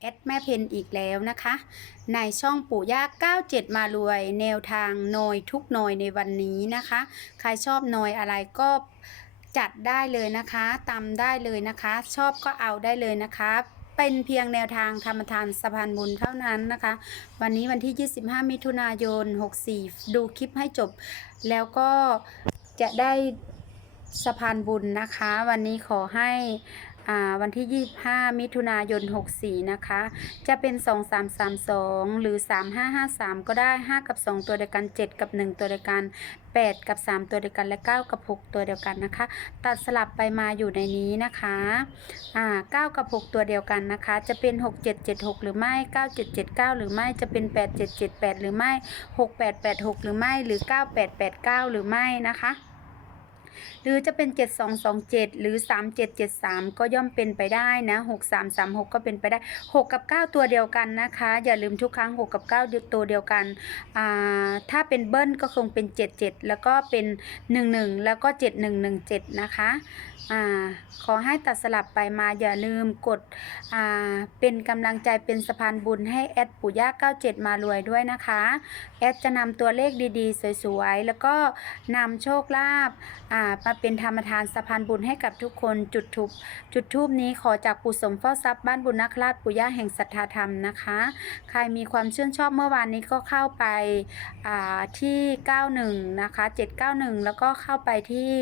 แอดแม่เพนอีกแล้วนะคะ ในช่องปู่ย่า97 มารวย แนวทางนอยทุกนอยในวันนี้นะคะ ใครชอบนอยอะไรก็จัดได้เลยนะคะตำได้เลยนะคะ ชอบก็เอาได้เลยนะคะเป็นเพียงแนวทางธรรมทานสะพานบุญเท่านั้นนะคะ วันนี้วันที่ 25 มิถุนายน 64 ดูคลิปให้จบ แล้วก็จะได้สะพานบุญนะคะ วันนี้ขอให้ วันที่ 25 มิถุนายน 64 นะคะ จะเป็น 2332 หรือ 3553 ก็ได้ 5 กับ 2 ตัวเดียวกัน 7 กับ 1 ตัวเดียวกัน 8 กับ 3 ตัวเดียวกันและ 9 กับ 6 ตัวเดียวกันนะคะ ตัดสลับไปมาอยู่ในนี้นะคะอ่า9กับ 6 ตัวเดียวกันนะคะ จะเป็น 6776 หรือไม่ 9779 หรือไม่จะเป็น 8778 หรือไม่ 6886 หรือไม่หรือ 9889 หรือไม่นะคะ หรือจะเป็น 7227 หรือ 3773 ก็ย่อมเป็นไปได้นะ 6336 ก็เป็นไปได้ 6 กับ 9 ตัวเดียวกันนะคะ อย่าลืมทุกครั้ง 6 กับ 9 ตัวเดียวกันอ่าถ้าเป็นเบิ้ลก็คงเป็น 77 แล้วก็เป็น 11 แล้วก็ 7117 นะคะอ่าขอให้ตัดสลับไปมาอย่าลืมกดอ่าเป็นกำลังใจเป็นสะพานบุญให้แอดปู่ย่า97 มารวยด้วยนะคะแอดจะนำตัวเลขดีๆ สวยๆ แล้วก็นำโชคลาภอ่ามาเป็นธรรมทานสะพานบุญให้กับทุกคนจุดทูบจุดทูบนี้ขอจากปู่สมเฝ้าทรัพย์บ้านบุญนักราชปู่ย่าแห่งศรัทธาธรรมนะคะ ใครมีความชื่นชอบเมื่อวานนี้ก็เข้าไปาที่ 91 นะคะ 791 แล้วก็เข้าไปที่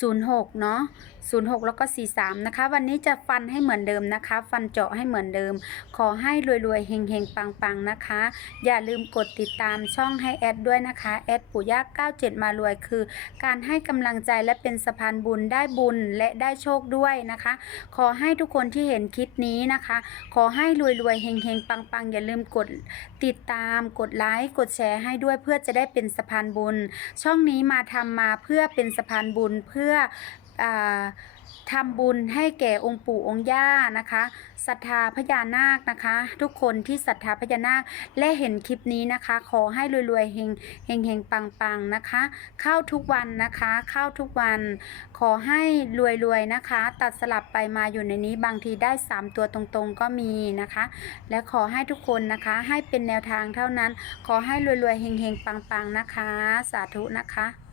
06 เนาะ06 แล้วก็ 43 นะคะ วันนี้จะฟันให้เหมือนเดิมนะคะ ฟันเจาะให้เหมือนเดิม ขอให้รวยๆเฮงๆ ปังๆ นะคะ อย่าลืมกดติดตามช่องให้แอดด้วยนะคะแอดปู่ย่า97 มารวยคือ การให้กำลังใจและเป็นสะพานบุญได้บุญและได้โชคด้วยนะคะ ขอให้ทุกคนที่เห็นคลิปนี้นะคะ ขอให้รวยๆเฮงๆ ปังๆ อย่าลืมกดติดตามกดไลค์กดแชร์ให้ด้วยเพื่อจะได้เป็นสะพานบุญ ช่องนี้มาทำมาเพื่อเป็นสะพานบุญเพื่อ ทำบุญให้แก่องค์ปู่องค์ย่านะคะศรัทธาพญานาคนะคะ ทุกคนที่ศรัทธาพญานาคและเห็นคลิปนี้นะคะ ขอให้รวยๆเฮงเฮงเฮงปังปังๆนะคะ เข้าทุกวันนะคะ เข้าทุกวัน ขอให้รวยๆนะคะ ตัดสลับไปมาอยู่ในนี้บางทีได้ 3 ตัวตรงๆก็มีนะคะ และขอให้ทุกคนนะคะ ให้เป็นแนวทางเท่านั้น ขอให้รวยๆเฮงๆปังๆนะคะ สาธุนะคะ